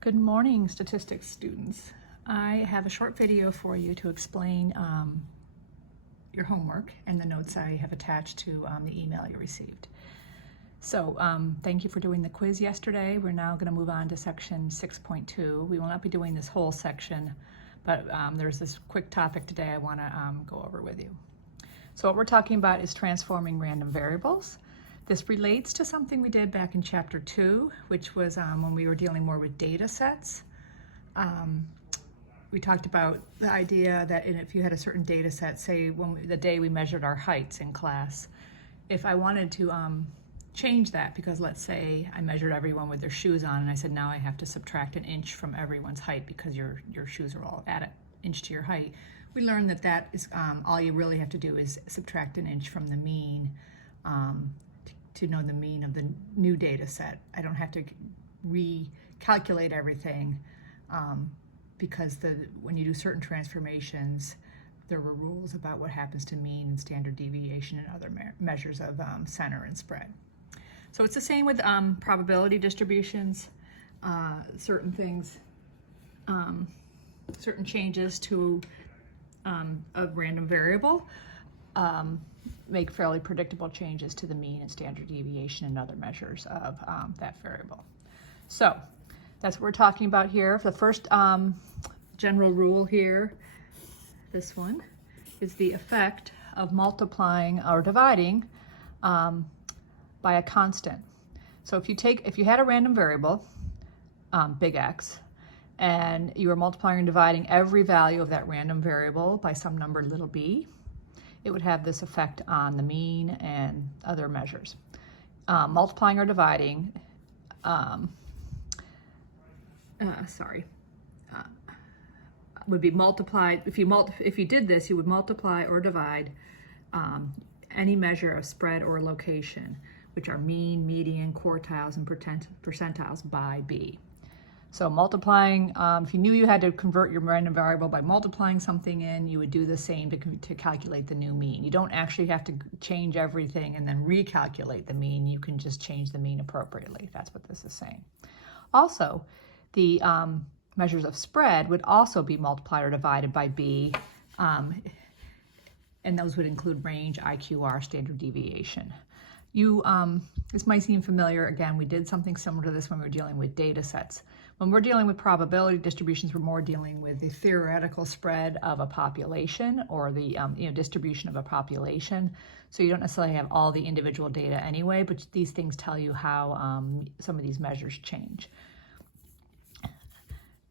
Good morning, statistics students. I have a short video for you to explain your homework and the notes I have attached to the email you received. So thank you for doing the quiz yesterday. We're now going to move on to section 6.2. We will not be doing this whole section, but there's this quick topic today I want to go over with you. So what we're talking about is transforming random variables. This relates to something we did back in chapter 2, which was when we were dealing more with data sets. We talked about the idea that if you had a certain data set, say the day we measured our heights in class, if I wanted to change that, because let's say I measured everyone with their shoes on and I said now I have to subtract an inch from everyone's height because your shoes are all at an inch to your height, we learned that that is all you really have to do is subtract an inch from the mean to know the mean of the new data set. I don't have to recalculate everything because when you do certain transformations, there were rules about what happens to mean and standard deviation and other measures of center and spread. So it's the same with probability distributions. Certain things, certain changes to a random variable make fairly predictable changes to the mean and standard deviation and other measures of that variable. So that's what we're talking about here. The first general rule here, this one, is the effect of multiplying or dividing by a constant. So if you had a random variable, big X, and you were multiplying and dividing every value of that random variable by some number little b, it would have this effect on the mean and other measures. Multiplying or dividing, would be multiplied. If you did this, you would multiply or divide any measure of spread or location, which are mean, median, quartiles, and percentiles by b. So multiplying, if you knew you had to convert your random variable by multiplying something in, you would do the same to calculate the new mean. You don't actually have to change everything and then recalculate the mean. You can just change the mean appropriately. That's what this is saying. Also, the measures of spread would also be multiplied or divided by b, and those would include range, IQR, standard deviation. This might seem familiar. Again, we did something similar to this when we were dealing with data sets. When we're dealing with probability distributions, we're more dealing with the theoretical spread of a population or the distribution of a population. So you don't necessarily have all the individual data anyway, but these things tell you how some of these measures change.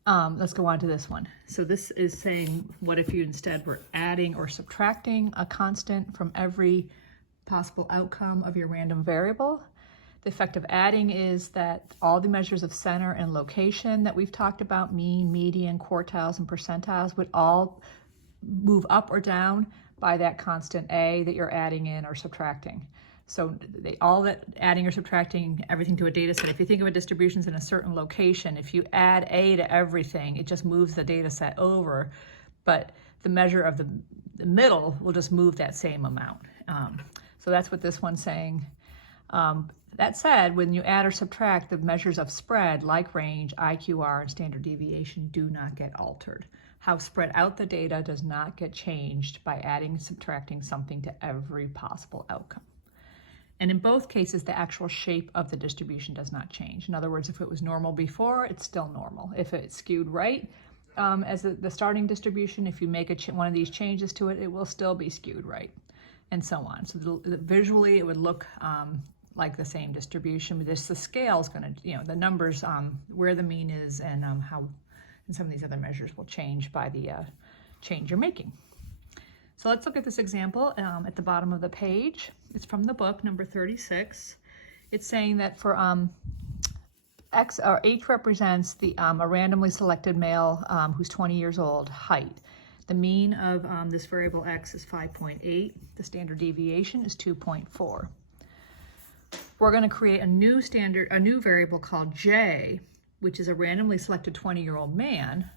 Let's go on to this one. So this is saying, what if you instead were adding or subtracting a constant from every possible outcome of your random variable? The effect of adding is that all the measures of center and location that we've talked about, mean, median, quartiles, and percentiles, would all move up or down by that constant a that you're adding in or subtracting. So all that adding or subtracting everything to a data set, if you think of a distributions in a certain location, if you add a to everything, it just moves the data set over, but the measure of the middle will just move that same amount. So that's what this one's saying. That said, when you add or subtract, the measures of spread, like range, IQR, and standard deviation, do not get altered. How spread out the data does not get changed by adding and subtracting something to every possible outcome. And in both cases, the actual shape of the distribution does not change. In other words, if it was normal before, it's still normal. If it's skewed right as the starting distribution, if you make one of these changes to it, it will still be skewed right, and so on. So visually, it would look like the same distribution, but the scale is going to, the numbers, where the mean is and how, and some of these other measures will change by the change you're making. So let's look at this example at the bottom of the page. It's from the book, number 36. It's saying that for X, or H represents a randomly selected male who's 20 years old, height. The mean of this variable X is 5.8. The standard deviation is 2.4. We're going to create a new variable called J, which is a randomly selected 20-year-old man,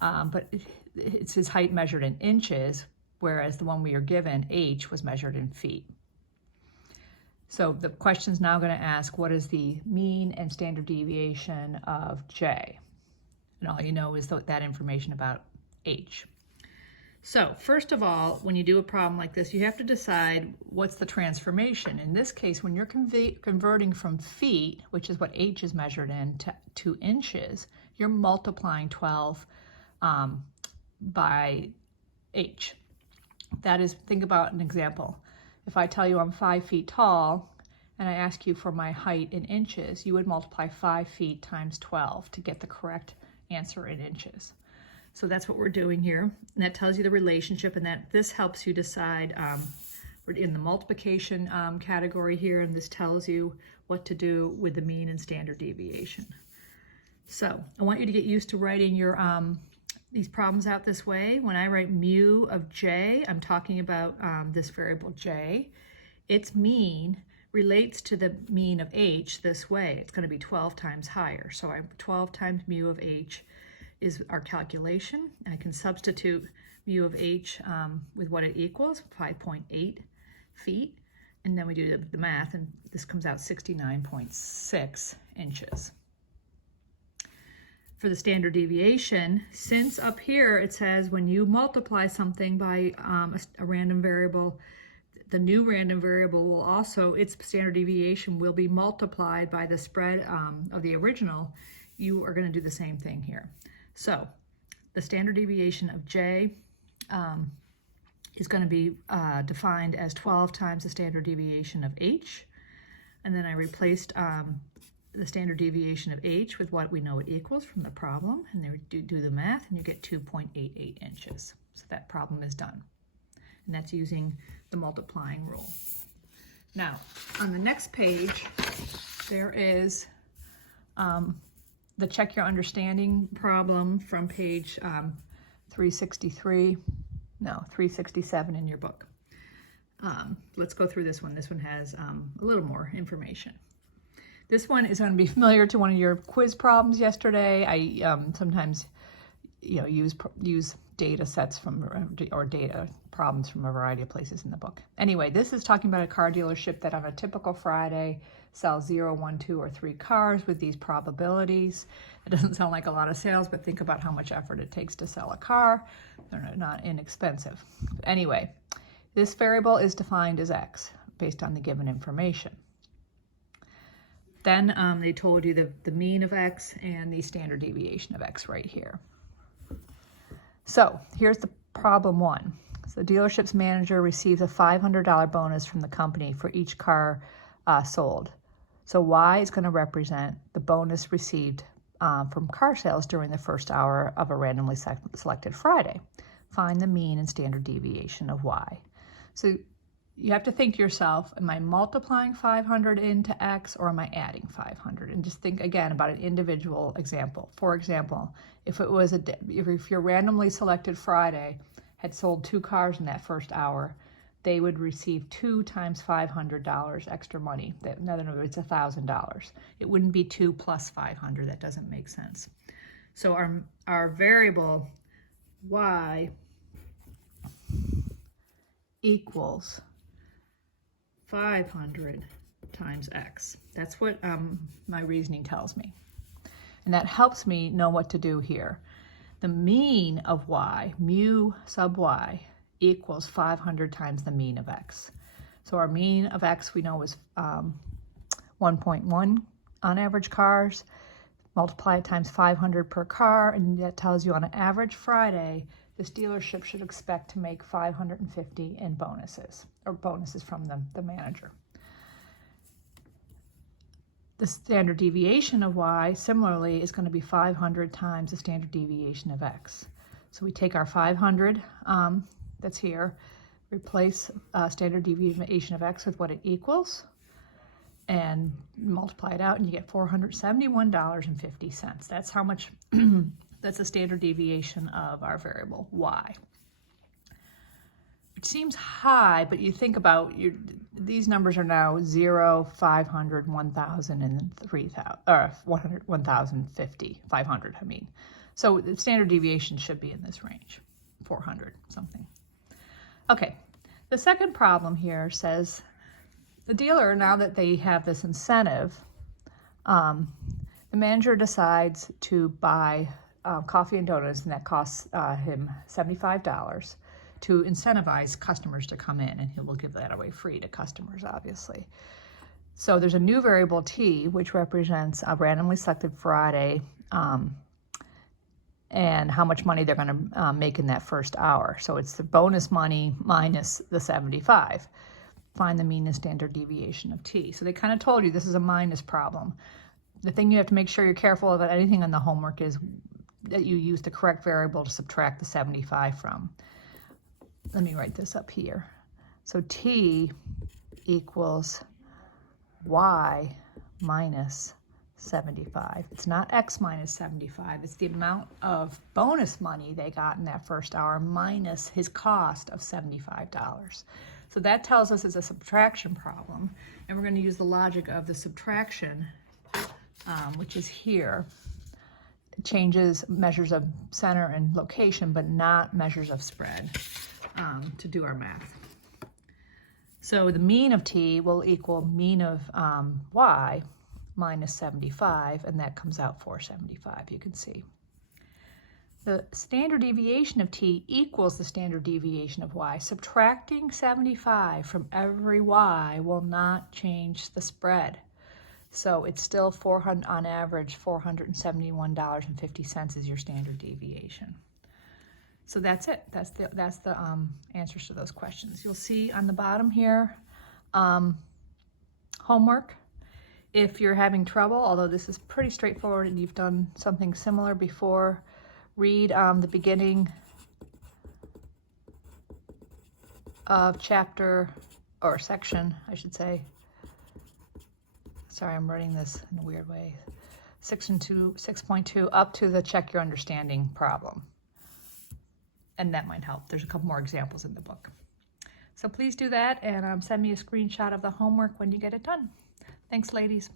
but it's his height measured in inches, whereas the one we are given, H, was measured in feet. So the question's now going to ask, what is the mean and standard deviation of J? And all you know is that information about H. So first of all, when you do a problem like this, you have to decide what's the transformation. In this case, when you're converting from feet, which is what H is measured in, to inches, you're multiplying 12 by H. That is, think about an example. If I tell you I'm 5 feet tall and I ask you for my height in inches, you would multiply 5 feet times 12 to get the correct answer in inches. So that's what we're doing here. And that tells you the relationship, and that this helps you decide, we're in the multiplication category here, and this tells you what to do with the mean and standard deviation. So I want you to get used to writing your these problems out this way. When I write mu of J, I'm talking about this variable J. Its mean relates to the mean of H this way. It's going to be 12 times higher. So 12 times mu of H is our calculation. I can substitute mu of H with what it equals, 5.8 feet. And then we do the math, and this comes out 69.6 inches. For the standard deviation, since up here it says when you multiply something by a random variable, the new random variable will also, its standard deviation will be multiplied by the spread of the original. You are going to do the same thing here. So the standard deviation of J is going to be defined as 12 times the standard deviation of H. And then I replaced the standard deviation of H with what we know it equals from the problem. And then we do the math, and you get 2.88 inches. So that problem is done. And that's using the multiplying rule. Now, on the next page, there is the check your understanding problem from page 367 in your book. Let's go through this one. This one has a little more information. This one is going to be familiar to one of your quiz problems yesterday. I sometimes use data sets from or data problems from a variety of places in the book. Anyway, this is talking about a car dealership that on a typical Friday sells 0, 1, 2, or 3 cars with these probabilities. It doesn't sound like a lot of sales, but think about how much effort it takes to sell a car. They're not inexpensive. Anyway, this variable is defined as X based on the given information. Then they told you the mean of X and the standard deviation of X right here. So here's the problem 1. So the dealership's manager receives a $500 bonus from the company for each car sold. So Y is going to represent the bonus received from car sales during the first hour of a randomly selected Friday. Find the mean and standard deviation of Y. So you have to think to yourself, am I multiplying 500 into X, or am I adding 500? And just think again about an individual example. For example, if it was if your randomly selected Friday had sold 2 cars in that first hour, they would receive 2 times $500 extra money. In other words, $1,000. It wouldn't be 2 plus 500. That doesn't make sense. So our variable Y equals 500 times X. That's what my reasoning tells me. And that helps me know what to do here. The mean of Y, mu sub Y, equals 500 times the mean of X. So our mean of X we know is 1.1 on average cars. Multiply it times 500 per car, and that tells you on an average Friday, this dealership should expect to make $550 in bonuses, or bonuses from the manager. The standard deviation of Y, similarly, is going to be 500 times the standard deviation of X. So we take our 500 that's here, replace standard deviation of X with what it equals, and multiply it out, and you get $471.50. That's how much, that's the standard deviation of our variable Y. It seems high, but you think about these numbers are now 0, 500, 1,000, and 3,000, or 100, 1,050, 500, I mean. So the standard deviation should be in this range, 400 something. Okay, the second problem here says The dealer, now that they have this incentive, the manager decides to buy coffee and donuts, and that costs him $75 to incentivize customers to come in, and he will give that away free to customers, obviously. So there's a new variable T, which represents a randomly selected Friday and how much money they're going to make in that first hour. So it's the bonus money minus the 75. Find the mean and standard deviation of T. So they kind of told you this is a minus problem. The thing you have to make sure you're careful about anything on the homework is that you use the correct variable to subtract the 75 from. Let me write this up here. So T equals Y minus 75. It's not X minus 75. It's the amount of bonus money they got in that first hour minus his cost of $75. So that tells us it's a subtraction problem, and we're going to use the logic of the subtraction, which is here. It changes measures of center and location, but not measures of spread to do our math. So the mean of T will equal mean of Y minus 75, and that comes out 475, you can see. The standard deviation of T equals the standard deviation of Y. Subtracting 75 from every Y will not change the spread. So it's still on average, $471.50 is your standard deviation. So that's it. That's the answers to those questions. You'll see on the bottom here, homework. If you're having trouble, although this is pretty straightforward and you've done something similar before, read the beginning of chapter, or section, I should say. Sorry, I'm writing this in a weird way. 6.2 up to the check your understanding problem. And that might help. There's a couple more examples in the book. So please do that, and send me a screenshot of the homework when you get it done. Thanks, ladies.